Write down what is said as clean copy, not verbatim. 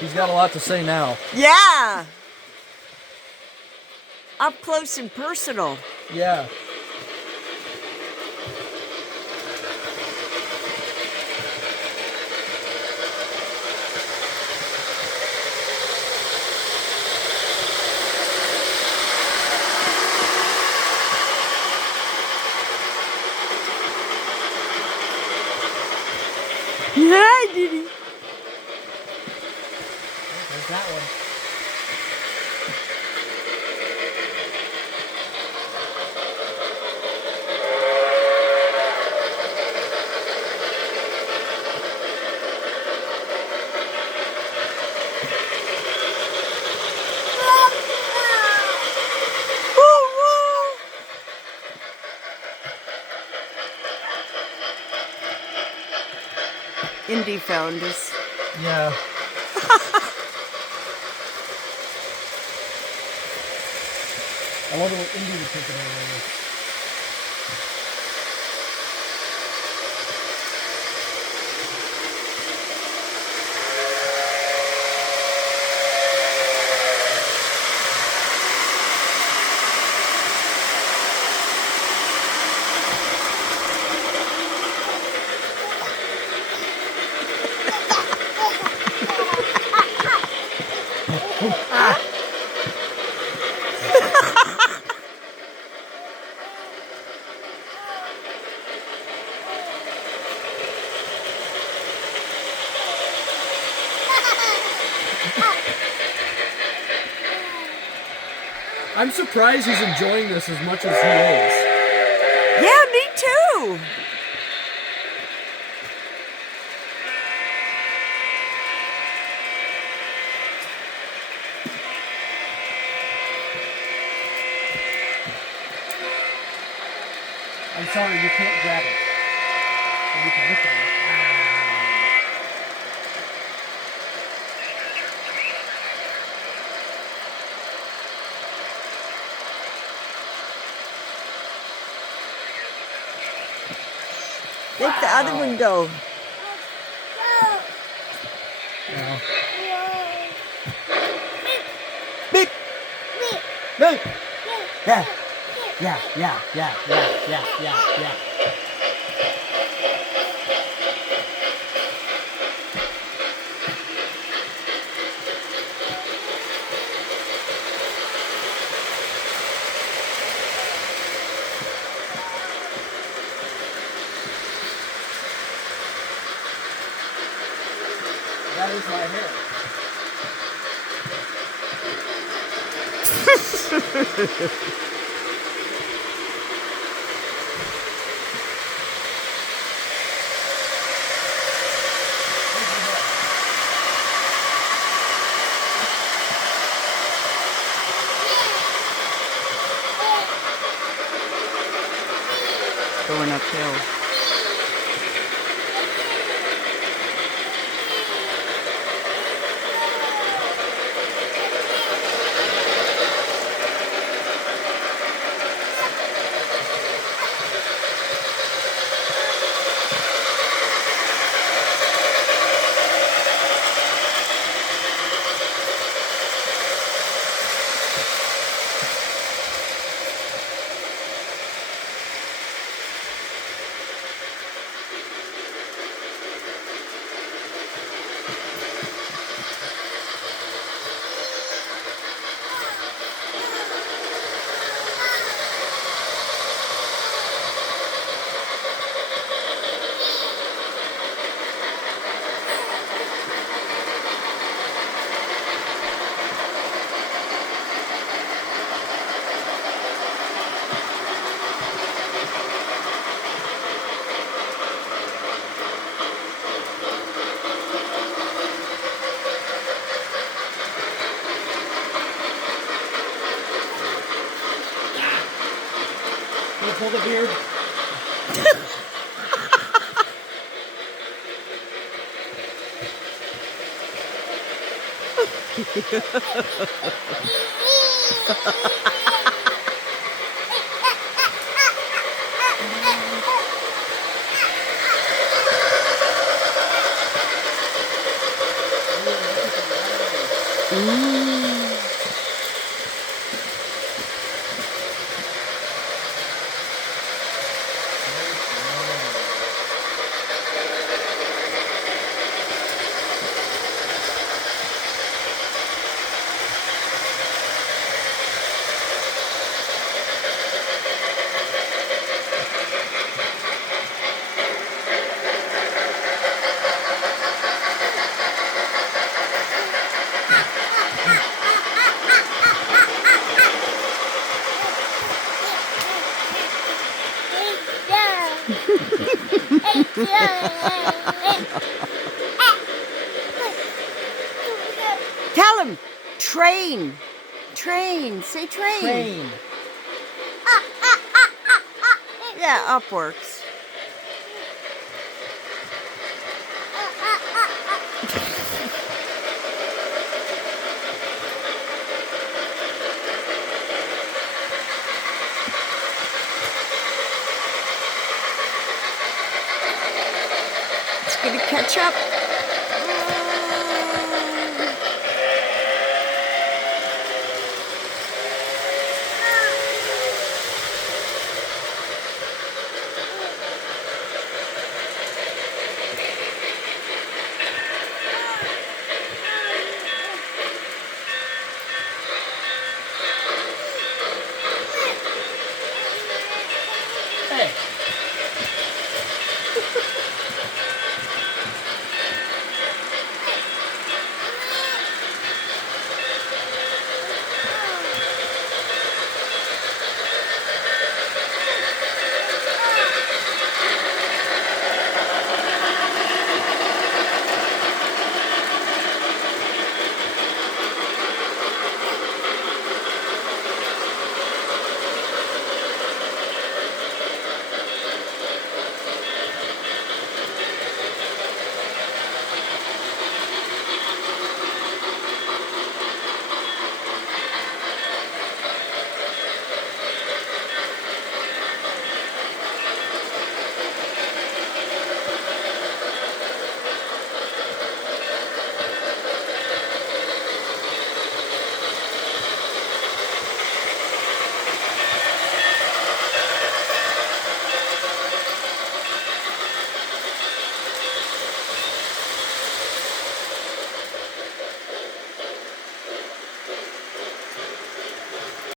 He's got a lot to say now. Yeah. Up close and personal. Yeah. Hi, Diddy. There's that one. Indy found us. Yeah. I wonder what Indy would think about all this. I'm surprised he's enjoying this as much as he is. Yeah, me too. I'm sorry, you can't grab it. But you can look at it. Make the other one go. Wow. Beep. Beep. Yeah. Yeah. That is my hair. Going uphill. Can you pull the beard? Tell him. Train. Train. Say train. Train. Yeah, up works. It's gonna catch up.